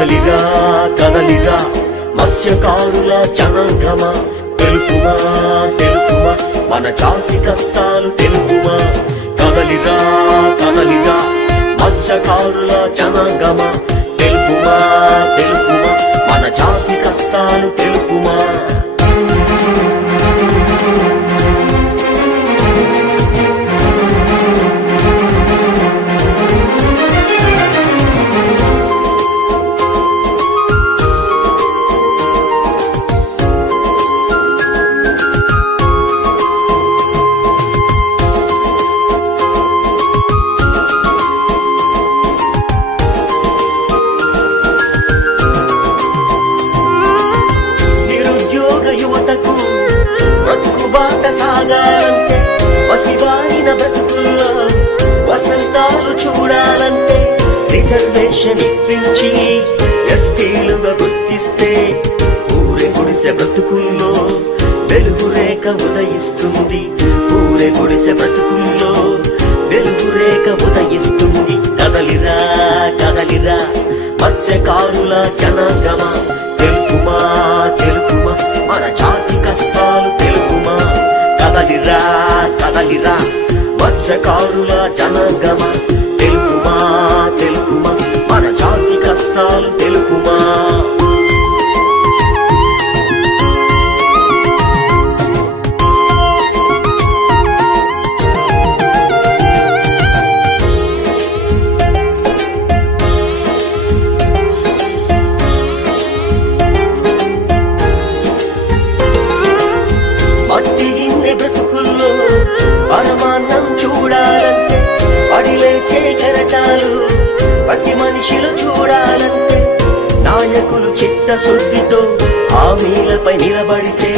కదలిరా కదలిరా మత్స్యకారుల జనాంగమా, తెలుపుమా తెలుపుమా మన జాతి కష్టాలు తెలుపుమా. కదలిరా కదలిరా మత్స్యకారుల జనాంగమా, తెలుపుమా తెలుపుమా మన జాతి కష్టాలు తెలుపుమా. యువతకు బ్రతుకు బాట సాగాలంటే, పసివారిన బ్రతుకుల్లో వసంతాలు చూడాలంటే, రిజర్వేషన్ ఇప్పించి ఎస్టీలుగా గుర్తిస్తే ఊరే గుడిసె బ్రతుకుల్లో వెలుగు రేఖ ఉదయిస్తుంది. ఊరే గుడిసె బ్రతుకుల్లో వెలుగు రేఖ ఉదయిస్తుంది. కదలిరా కదలిరా మత్స్యకారుల జనాంగమా, తెలుపుమా తెలుపుమా మన జాతి కష్టాలు తెలుపుమా. కదలిరా కదలిరా మత్స్యకారుల జనాంగమా, తెలుపుమా తెలుపుమా మన జాతి కష్టాలు తెలుపుమా. మట్టి గిన్నె బ్రతుకుల్లో పరమాన్నం చూడాలంటే, పడిలేచే కెరటాలు ప్రతి మనిషిలో చూడాలంటే, నాయకులు చిత్తశుద్ధితో హామీలపై నిలబడితే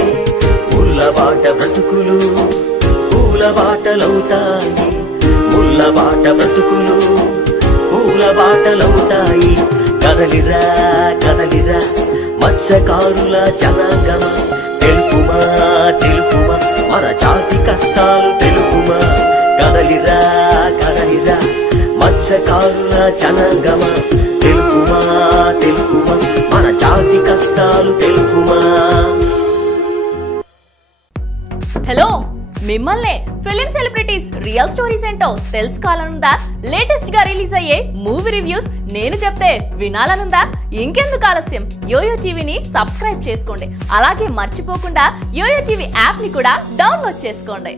ముల్లబాట బ్రతుకులు పూలబాటలవుతాయి. ముల్లబాట బ్రతుకులు పూలబాటలవుతాయి. కదలిరా కదలిరా మత్స్యకారుల జనాంగమా, తెలుపుమా తెలుపుమా మన జాతి కష్టాలు తెలుపుమా. కదలిరా కదలిరా మత్స్యకారుల జనాంగమా, తెలుపుమా తెలుపుమా మన జాతి కష్టాలు తెలుపుమా. హలో, మిమ్మల్నే ఫిలిం సెలబ్రిటీస్ రియల్ స్టోరీస్ ఏంటో తెలుసుకోవాలనుందా? లేటెస్ట్ గా రిలీజ్ అయ్యే మూవీ రివ్యూస్ నేను చెప్తే వినాలనుందా? ఇంకెందుకు ఆలస్యం, యోయో టీవీని సబ్స్క్రైబ్ చేసుకోండి. అలాగే మర్చిపోకుండా యోయో టీవీ యాప్ ని కూడా డౌన్లోడ్ చేసుకోండి.